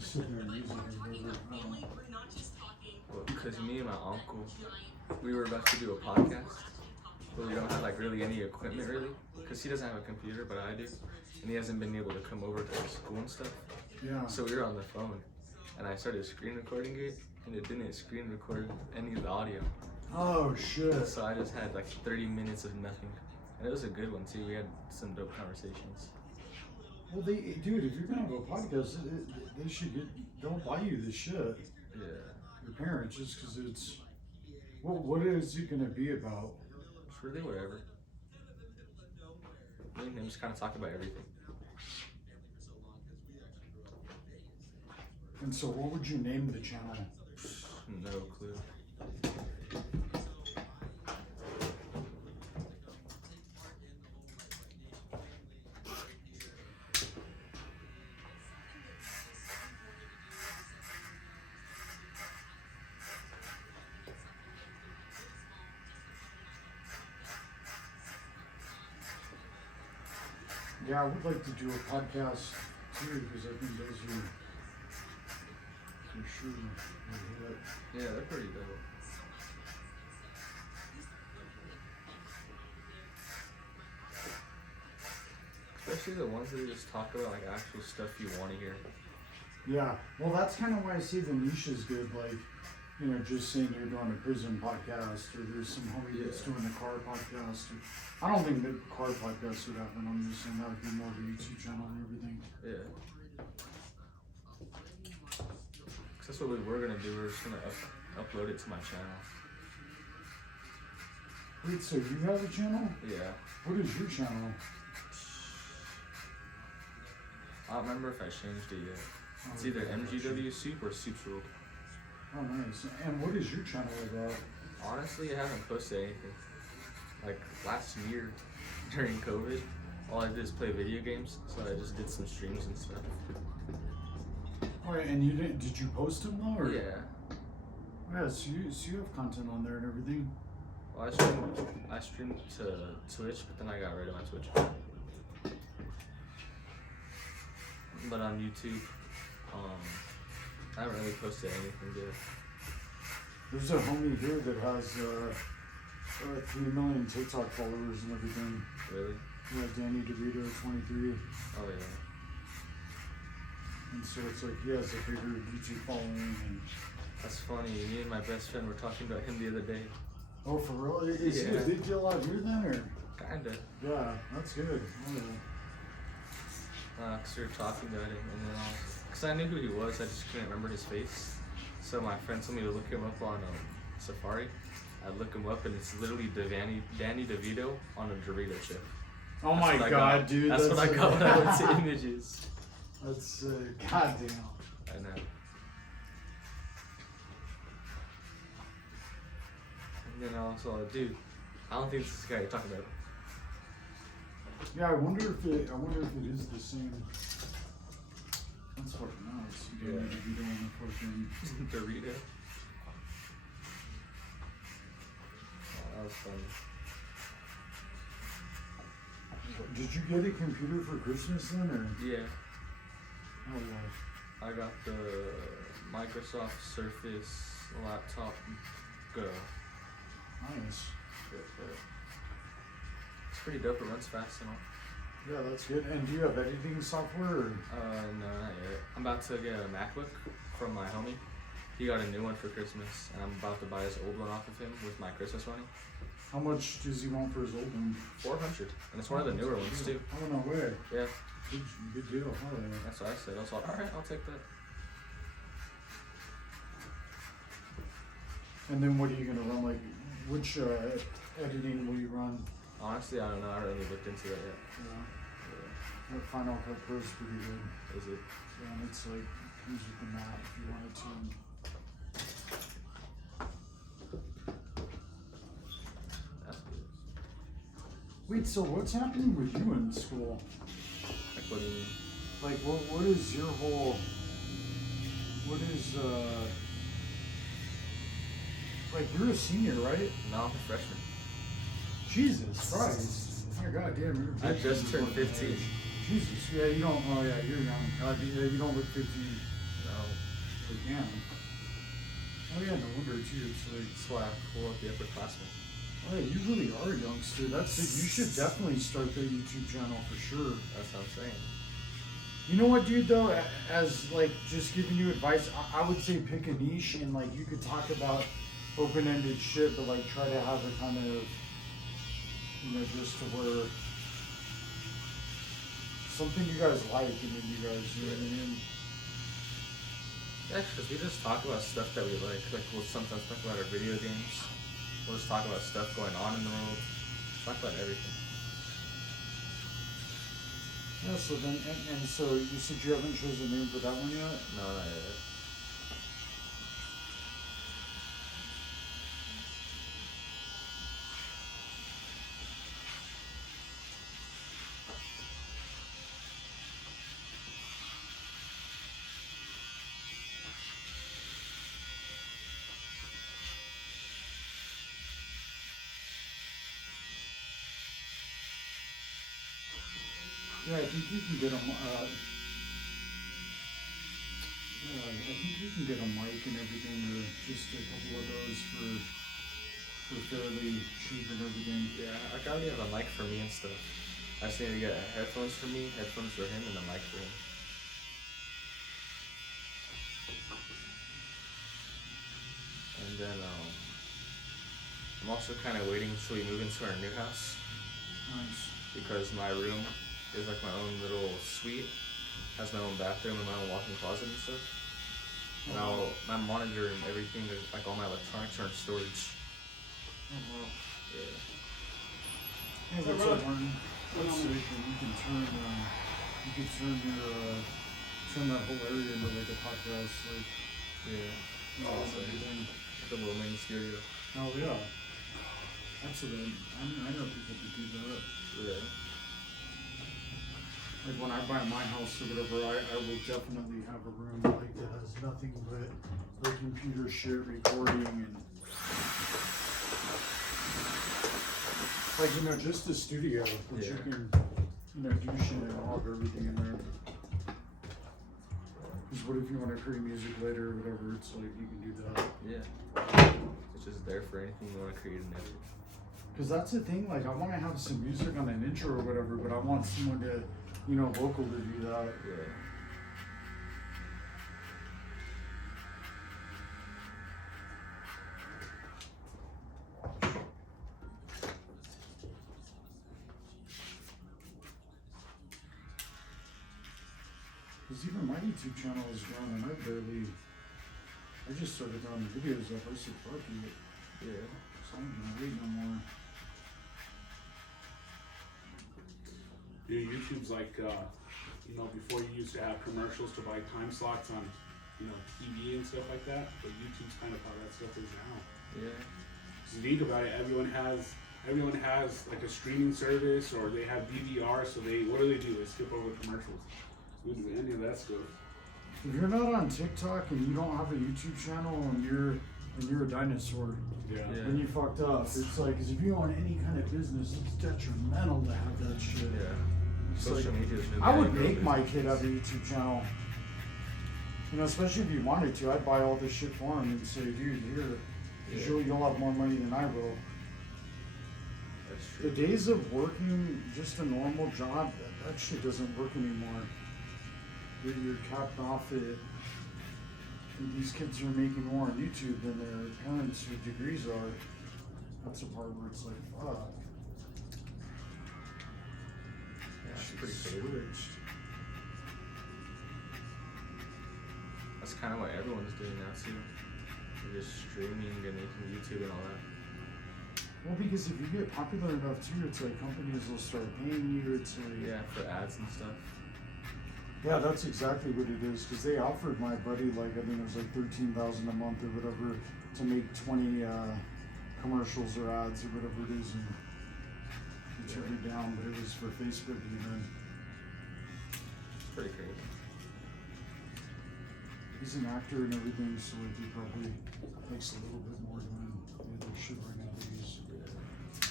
Just sit there and use it or whatever. Well, because me and my uncle, we were about to do a podcast, but we don't have like really any equipment really, because he doesn't have a computer, but I do, and he hasn't been able to come over to school and stuff. Yeah. So we were on the phone, and I started screen recording it, and it didn't screen record any of the audio. Oh shit. So I just had like 30 minutes of nothing, and it was a good one too. We had some dope conversations. Well, dude, if you're gonna have a podcast, they should don't buy you this shit. Yeah. Your parents, just because it's. Well, what is it gonna be about? It's really whatever. Me and him just kind of talk about everything. And so, what would you name the channel? No clue. Yeah, I would like to do a podcast too, because I think those are for sure. Yeah, they're pretty dope. Especially the ones that just talk about like actual stuff you want to hear. Yeah, well, that's kind of why I see the niche is good. Like, you know, just saying you're doing a prison podcast, or there's some homie that's doing a car podcast. I don't think the car podcast would happen. I'm just saying that would be more of a YouTube channel and everything. Yeah. Cause that's what we were gonna do. We're just gonna upload it to my channel. Wait, so you have a channel? Yeah. What is your channel? I don't remember if I changed it yet. It's either MGW Soup or Soup's World. Oh, nice. And what is your channel about? Honestly, I haven't posted anything. Like last year during COVID, all I did is play video games, so I just did some streams and stuff. Oh, and you did you post them though? Or? Yeah. Yeah, so you have content on there and everything. Well, I streamed to Twitch, but then I got rid of my Twitch. But on YouTube, I haven't really posted anything good. There's a homie here that has 3 million TikTok followers and everything. Really? Yeah, Danny DeVito, 23. Oh yeah. And so it's like he has a bigger YouTube following. And That's funny. Me and my best friend were talking about him the other day. oh, for real? Is he a Yeah. big deal out here then, or? Kinda. Yeah, that's good. Oh, yeah. Cause we were talking about him, and then cause I knew who he was, I just couldn't remember his face. So my friend told me to look him up on Safari. I look him up, and it's literally Danny DeVito on a Dorito chip. Oh That's my what I god, got. dude. That's what I got when I went to Images. That's sick. God damn. I know. And then also, dude, I don't think this is the guy you're talking about. Yeah, I wonder if it is the same. That's fucking nice. You Yeah. don't want to fucking. Dorito. Oh, that was funny. Did you get a computer for Christmas then, or? Yeah, Oh yeah. I got the Microsoft Surface laptop Go. Nice. It's pretty dope. It runs fast and all. Yeah, that's good. And do you have editing software? Or? No, not yet. I'm about to get a MacBook from my homie. He got a new one for Christmas, and I'm about to buy his old one off of him with my Christmas money. How much does he want for his old one? 400, and it's one of the newer ones too. Oh no way. Yeah, Good deal. Oh, yeah. that's what I said. I was like, all right, I'll take that. And then what are you gonna run? Like, which editing will you run? Honestly, I don't know. I haven't really looked into that yet. Yeah. That Final Cut Pro is pretty good. Is it? Yeah, and it's like comes with the mat if you wanted to. That's good. Wait, so what's happening with you in school? Like, what do you mean? Like, what is your whole? What is like you're a senior, right? No, I'm a freshman. Jesus Christ! Oh my God, damn, you're. I just turned 15. Jesus, yeah, you don't. Oh yeah, you're young. God, yeah, you don't look 15. No, No. They can. Oh yeah, no wonder too. It's like, That's why I pull up the upperclassmen. oh yeah, you really are a youngster. That's it. You should definitely start the YouTube channel for sure. That's what I'm saying. You know what, dude? Though, as like just giving you advice, I would say pick a niche and like you could talk about open-ended shit, but like try to have it kind of, you know, just to where something you guys like, and then you guys, you know what I mean? Yeah, because we just talk about stuff that we like. Like we'll sometimes talk about our video games. We'll just talk about stuff going on in the world. Talk about everything. Yeah. So then, and so you said you haven't chosen a name for that one yet? No, not yet. Yeah, I think you can get them. Yeah, I think you can get a mic and everything, or just a couple of those for fairly cheap and everything. Yeah, I already have a mic for me and stuff. I just need to get headphones for me, headphones for him, and a mic for him. And then I'm also kind of waiting until we move into our new house Nice. because my room is like my own little suite, has my own bathroom and my own walk-in closet and stuff. And my monitor and everything, like all my electronics are in storage. Oh wow. Yeah. Yeah, that's what that's sick. And you can turn your turn that whole area into like a podcast, like Yeah. awesome. Everything. The little mini studio. Oh yeah. Excellent. I know people who do that. Yeah. Like when I buy my house or whatever, I will definitely have a room like that has nothing but like computer shit, recording, and like, you know, just a studio, which you can, you know, do shit and log everything in there. Because what if you want to create music later or whatever? It's like you can do that. Yeah. It's just there for anything you want to create in there. Because that's the thing. Like I want to have some music on an intro or whatever, but I want someone to, you know, vocal to do that. Yeah. Because even my YouTube channel is grown and I just started throwing the videos up. I said, fuck it. Yeah. So I'm not gonna wait no more. Yeah, YouTube's like, you know, before you used to have commercials to buy time slots on, you know, TV and stuff like that, but YouTube's kind of how that stuff is now. Yeah. So think about it, everyone has like a streaming service, or they have DVR, so what do? They skip over commercials. We don't do any of that stuff. If you're not on TikTok and you don't have a YouTube channel and you're a dinosaur, Yeah. then you fucked up. It's like, 'cause if you own any kind of business, it's detrimental to have that shit. Yeah. It's Social like, media is new. I would make my kid have a YouTube channel. You know, especially if you wanted to, I'd buy all this shit for him and say, dude, here, Yeah. you'll have more money than I will. That's The true. days of working just a normal job, that shit doesn't work anymore. You're capped off at, and these kids are making more on YouTube than their parents with degrees are. That's the part where it's like, fuck. Yeah, it's pretty crazy. Switched. That's kind of what everyone's doing now too. They're just streaming and making YouTube and all that. Well, because if you get popular enough too, it's like companies will start paying you. It's like, Yeah, for ads and stuff. yeah, that's exactly what it is. Because they offered my buddy, like, I think it was like $13,000 a month or whatever to make 20 commercials or ads or whatever it is, and he turned me down. But it was for Facebook even. It's pretty crazy. He's an actor and everything, so like he probably makes a little bit more than the other shit right now.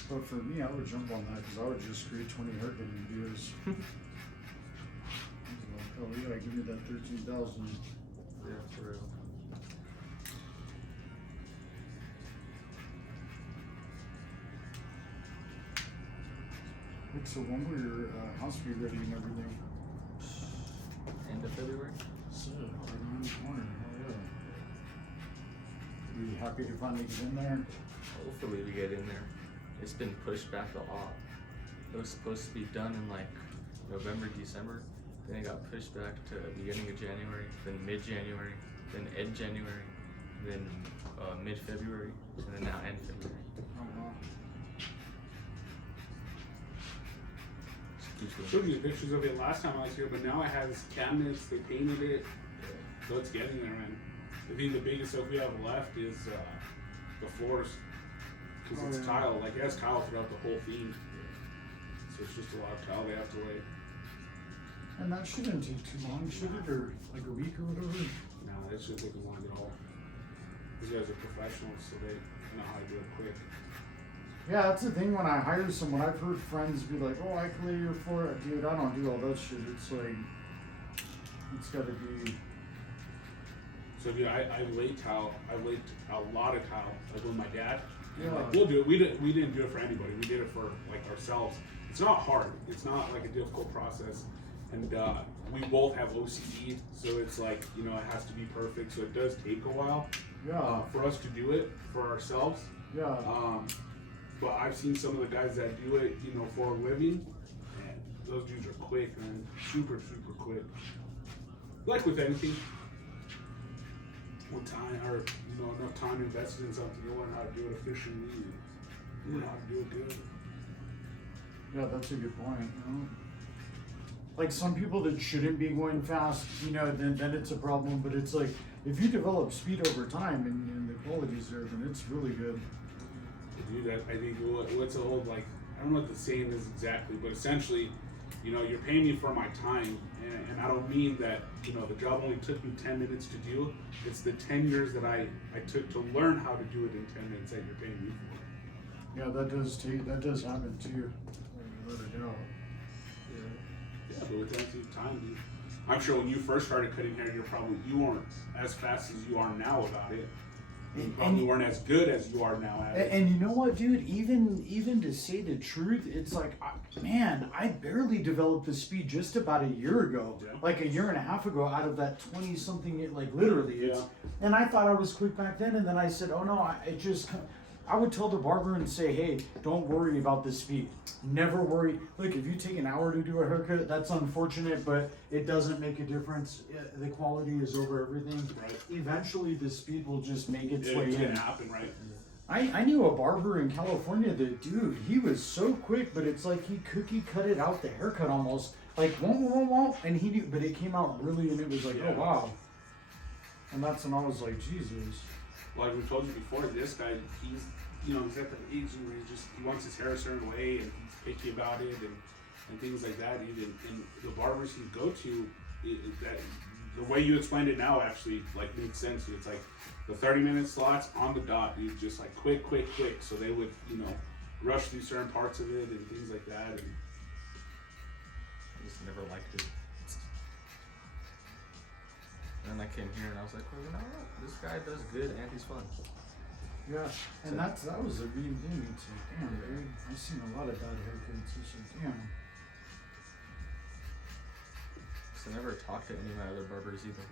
But for me, I would jump on that because I would just create 20 haircut videos. Like, oh yeah, give me that 13,000. Yeah. For real. Like, so when will your house be ready and everything? End of February. So, right around the corner. Oh, yeah. Are you happy to finally get in there? Hopefully we get in there. It's been pushed back a lot. It was supposed to be done in like November, December. Then it got pushed back to beginning of January, then mid-January, then end January, then mid-February, and then now end February. Oh, wow. Just keeps going. Showed me the pictures of it last time I was here, but now it has cabinets, they painted it, so it's getting there, man. I think the biggest stuff we have left is the floors, because it's tile, like it has tile throughout the whole theme. So it's just a lot of tile they have to lay. And that shouldn't take too long, should it? Or like a week or whatever? No, that shouldn't take long at all. These guys are professionals, so they know how to do it quick. Yeah, that's the thing when I hire someone, I've heard friends be like, oh, I can lay your floor. Dude, I don't do all that shit. It's like, it's gotta be. So dude, I laid tile. I laid a lot of tile, like with my dad. Yeah. Like, we'll do it. We didn't do it for anybody. We did it for like ourselves. It's not hard. It's not like a difficult process. And we both have OCD, so it's like, you know, it has to be perfect. So it does take a while Yeah. for us to do it for ourselves. Yeah. But I've seen some of the guys that do it, you know, for a living, and those dudes are quick, man. Super, super quick. Like with anything, with time, or you know, enough time invested in something, you'll learn how to do it efficiently. And you learn how to do it good. Yeah, that's a good point. You know? Like some people that shouldn't be going fast, you know, then it's a problem. But it's like if you develop speed over time and the quality's there, then it's really good. Dude, I think what's the old, like, I don't know what the saying is exactly, but essentially, you know, you're paying me for my time, and I don't mean that, you know, the job only took me 10 minutes to do. It's the 10 years that I took to learn how to do it in 10 minutes that you're paying me for. Yeah, that does happen too. Without a doubt. Yeah, but with that time, dude, I'm sure when you first started cutting hair, you weren't as fast as you are now about it. You probably weren't as good as you are now at it. And you know what, dude? Even to say the truth, it's like, man, I barely developed the speed just about a year ago, like a year and a half ago. Out of that 20-something, like literally, it's. And I thought I was quick back then, and then I said, oh no, I would tell the barber and say, hey, don't worry about the speed. Never worry. Look, if you take an hour to do a haircut, that's unfortunate, but it doesn't make a difference. The quality is over everything. Right. Eventually, the speed will just make its way It's in. gonna happen, right? I knew a barber in California that, dude, he was so quick, but it's like he cookie cut it out the haircut almost. Like, won't, and he knew, but it came out really, and it was like, oh, wow. And that's when I was like, Jesus. Like we told you before, this guy, he's at the age where he wants his hair a certain way, and he's picky about it, and things like that. Even and the barbers you go to, that the way you explained it now actually like makes sense. It's like the 30-minute slots on the dot, dude, just like quick. So they would, you know, rush through certain parts of it and things like that. And I just never liked it. And then I came here and I was like, well, you know what? This guy does good and he's fun. Yeah, and that was a main thing. It's like, damn, dude, I've seen a lot of bad haircuts. It's like, damn. Because I never talked to any of my other barbers either.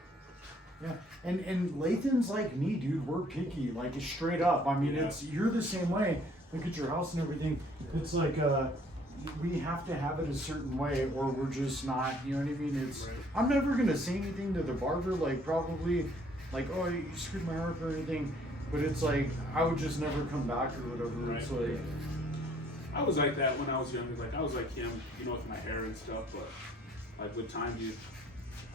Yeah, and Lathan's like me, dude. We're picky, like straight up. I mean, you're the same way. Look at your house and everything. It's like we have to have it a certain way, or we're just not. You know what I mean? It's. Right. I'm never gonna say anything to the barber, like probably, like, oh, you screwed my hair up or anything. But it's like I would just never come back or whatever. Right. It's like. I was like that when I was younger. Like I was like him, you know, with my hair and stuff. But like with time, you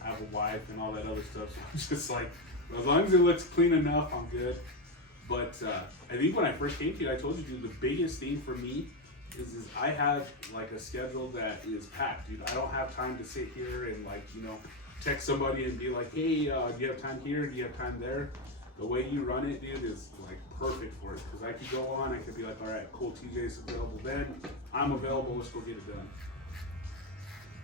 have a wife and all that other stuff. So I'm just like, as long as it looks clean enough, I'm good. But I think when I first came to you, I told you, dude, the biggest thing for me is I have like a schedule that is packed, dude. I don't have time to sit here and like, you know, text somebody and be like, hey, do you have time here? Do you have time there? The way you run it, dude, is like perfect for it. Because I could go on, I could be like, all right, cool, TJ's available then. I'm available, let's go get it done.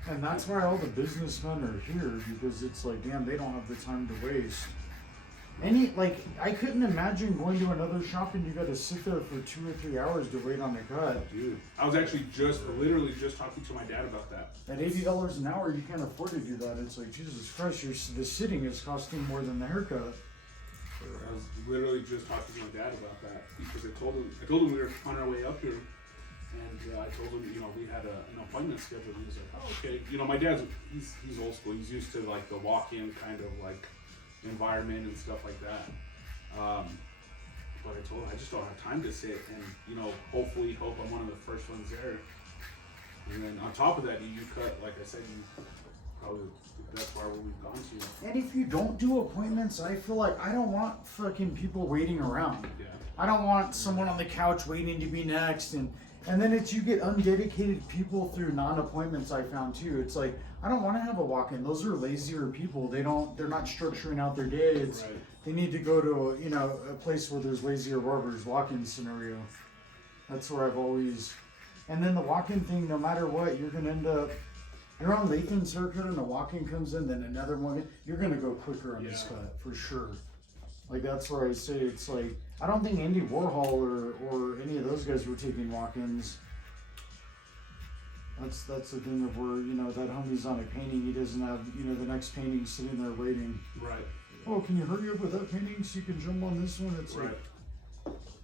And that's why all the businessmen are here, because it's like, damn, they don't have the time to waste. I couldn't imagine going to another shop and you got to sit there for 2 or 3 hours to wait on a cut. Dude, I was actually literally just talking to my dad about that. At $80 an hour, you can't afford to do that. It's like, Jesus Christ, the sitting is costing more than the haircut. I was literally just talking to my dad about that because I told him we were on our way up here, and I told him, you know, we had an appointment scheduled. He was like, oh, okay. You know, my dad's he's old school. He's used to like the walk-in kind of like environment and stuff like that. But I told him I just don't have time to sit, and you know, hope I'm one of the first ones there. And then on top of that, you cut, like I said, you probably that's where we've gone to. And if you don't do appointments, I feel like I don't want fucking people waiting around. Yeah. I don't want someone on the couch waiting to be next, and then it's you get undedicated people through non-appointments. I found too. It's like I don't want to have a walk-in. Those are lazier people. They're not structuring out their day. It's Right. They need to go to a place where there's lazier barbers. Walk-in scenario. That's where I've always. And then the walk-in thing, no matter what, you're gonna end up. You're on Lathan's haircut and a walk-in comes in, then another one. You're gonna go quicker on this cut for sure. Like that's where I say it's like I don't think Andy Warhol or any of those guys were taking walk-ins. That's the thing of where that homie's on a painting, he doesn't have the next painting sitting there waiting. Right. Oh, can you hurry up with that painting so you can jump on this one? It's Right.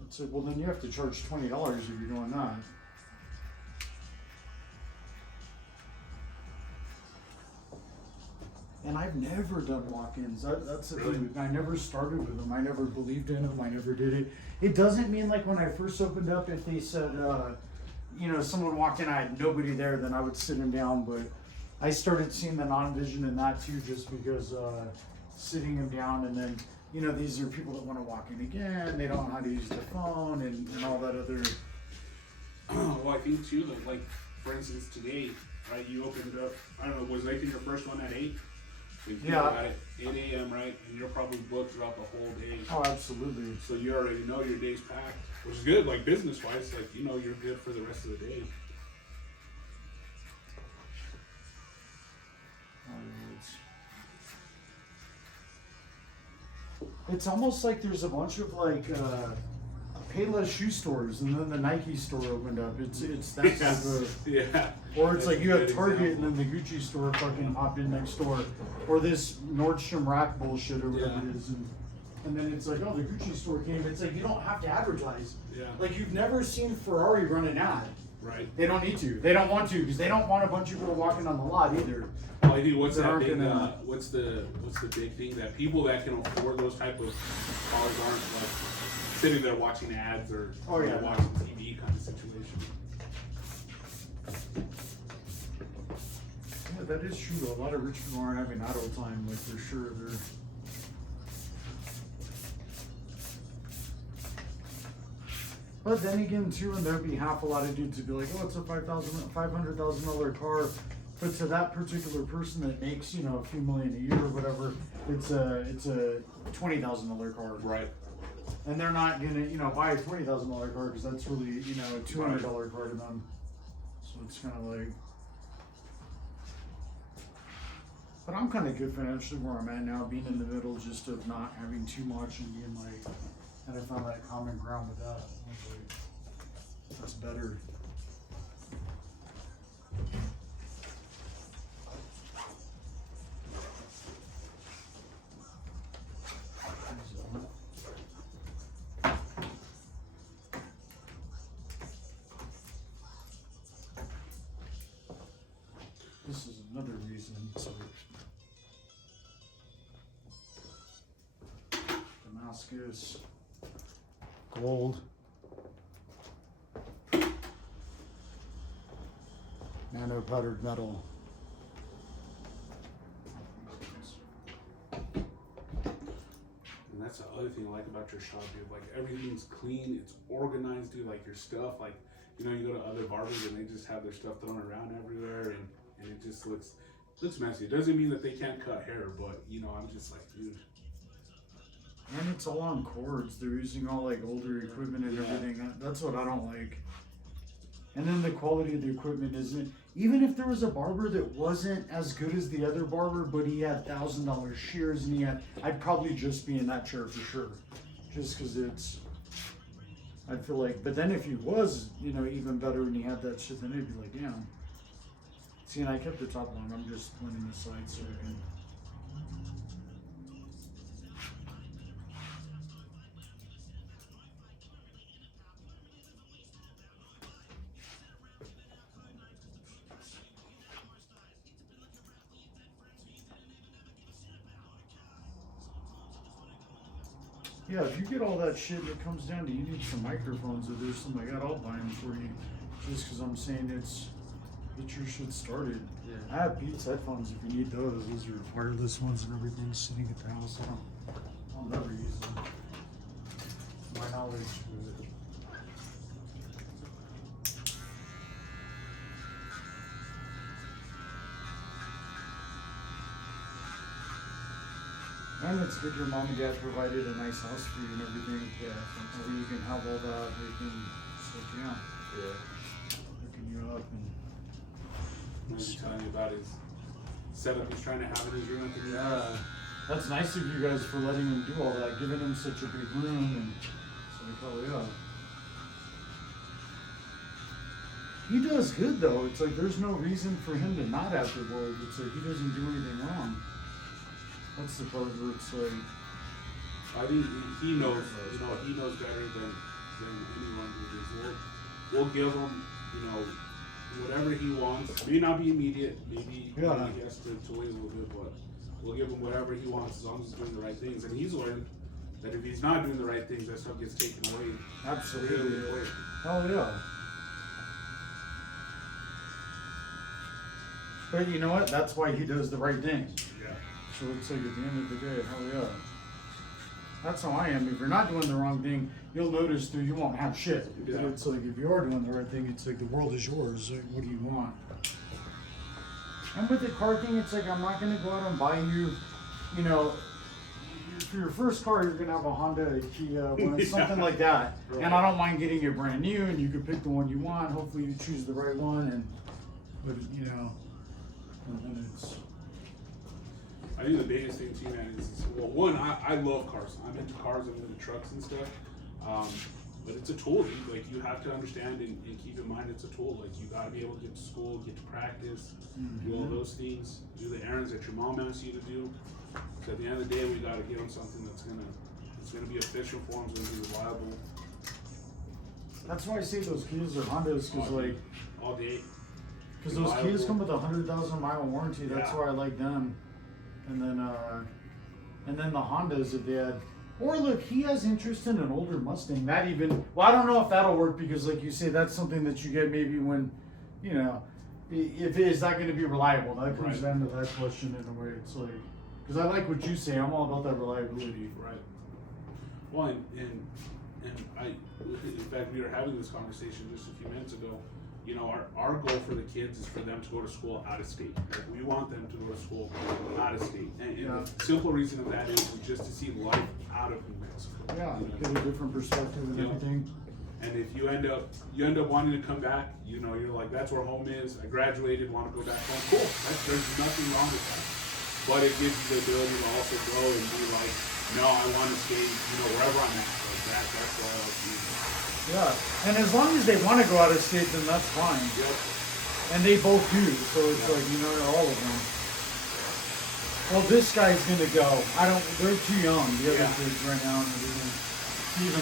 It's like well then you have to charge $20 if you're doing that. And I've never done walk-ins. That's the thing. I never started with them. I never believed in them. I never did it. It doesn't mean like when I first opened up, if they said, someone walked in, I had nobody there, then I would sit them down. But I started seeing the non-vision in that too, just because sitting them down, and then these are people that want to walk in again. They don't know how to use the phone and all that other. Well, I think too that like for instance today, right? You opened up. I don't know. Was Nathan your first one at 8? Yeah. 8 a.m. right, and you're probably booked throughout the whole day. Oh, absolutely. So you already know your day's packed, which is good. Like business wise, like you're good for the rest of the day. It's almost like there's a bunch of like Payless shoe stores, and then the Nike store opened up. It's that type of. Yeah. Or it's That's like a you have good Target example. and then the Gucci store fucking popped in next door, or this Nordstrom Rack bullshit or whatever Yeah. it is, and then it's like, oh, the Gucci store came. It's like you don't have to advertise. Yeah. Like you've never seen Ferrari run an ad. Right. They don't need to. They don't want to because they don't want a bunch of people walking on the lot either. Well, I think what's They that aren't big? gonna- What's the big thing that people that can afford those type of cars aren't like sitting there watching ads or Oh, yeah. watching TV kind of situation. Yeah, that is true though. A lot of rich people aren't having idle time, like for sure. They're. But then again, too, on their behalf, a lot of dudes would be like, "Oh, it's a $500,000 car," but to that particular person that makes a few million a year or whatever, it's a $20,000 car, Right. and they're not gonna buy a $20,000 car because that's really a $200 car to them. So it's kind of like. But I'm kind of good financially where I'm at now, being in the middle, just of not having too much and being like, and I found that common ground with that. I was like, that's better. This is another reason. So Damascus, gold, nano powdered metal. And that's the other thing I like about your shop, dude. Like everything's clean, it's organized, dude. Like your stuff, like you go to other barbers and they just have their stuff thrown around everywhere, and it just looks messy. It doesn't mean that they can't cut hair, but I'm just like, dude. And it's all on cords. They're using all like older equipment and Yeah. everything. That's what I don't like. And then the quality of the equipment isn't. even if there was a barber that wasn't as good as the other barber, but he had $1,000 shears and I'd probably just be in that chair for sure. Just because I'd feel like, but then if he was, even better and he had that shit, then it'd be like, damn. See, and I kept the top long, I'm just pointing the side so I can. Yeah, if you get all that shit and it comes down to you need some microphones or there's something like that, I'll buy them for you. Just because I'm saying get your shit started. Yeah. I have Beats headphones if you need those. Those are wireless ones and everything sitting at the house. I'll never use them. My knowledge with it. And it's good your mom and dad provided a nice house for you and everything. Yeah. So you can have all that. They can stick you out. Yeah. Hooking you up and. What was he telling you about his setup he's trying to have in his room at the new Yeah. house? That's nice of you guys for letting him do all that, giving him such a big room and so yeah. He does good though. It's like there's no reason for him to not have the world. It's like he doesn't do anything wrong. That's the part where it's like I think he knows, he knows better than anyone who is. We'll give him, whatever he wants. May not be immediate, maybe he has to wait a little bit, but we'll give him whatever he wants as long as he's doing the right things. And he's learned that if he's not doing the right things, that stuff gets taken away. absolutely. Really quick. Hell yeah. But you know what? That's why he does the right thing. Yeah. So it's like at the end of the day, hell yeah. That's how I am. If you're not doing the wrong thing, you'll notice that you won't have shit. Yeah. But it's like if you are doing the right thing, it's like the world is yours. Like, what do you want? And with the car thing, it's like I'm not gonna go out and buy you, for your first car, you're gonna have a Honda, a Kia, something like that. Right. And I don't mind getting it brand new, and you can pick the one you want. Hopefully, you choose the right one, but and then it's. I think the biggest thing too, man, is one, I love cars. I'm into cars, I'm into trucks and stuff. But it's a tool, dude. Like you have to understand and keep in mind it's a tool. Like you gotta be able to get to school, get to practice, do all those things, do the errands that your mom asks you to do. So at the end of the day, we gotta give them something that's gonna be efficient for them, it's gonna be reliable. That's why I say those Kias or Hondas, because all day. because those Kias come with a 100,000 mile warranty. That's Yeah. why I like them. And then the Hondas, if they had, or look, he has interest in an older Mustang. That even, well, I don't know if that'll work because, like you say, that's something that you get maybe when, if is that going to be reliable? That comes down to that question in a way. It's like, because I like what you say. I'm all about that reliability. Right. Well, and in fact, we were having this conversation just a few minutes ago. Our goal for the kids is for them to go to school out of state. Like, we want them to go to school out of state. And the simple reason of that is just to see life out of New Mexico. Yeah, get a different perspective and everything. And if you end up wanting to come back, you're like, that's where home is. I graduated, want to go back home. Cool. There's nothing wrong with that. But it gives you the ability to also go and be like, no, I want to stay, wherever I'm at. Like that's why I like you. Yeah, and as long as they want to go out of state, then that's fine. Yep. And they both do, so it's like, all of them. Well, this guy's gonna go. They're too young, the other kids right now, and everything. Even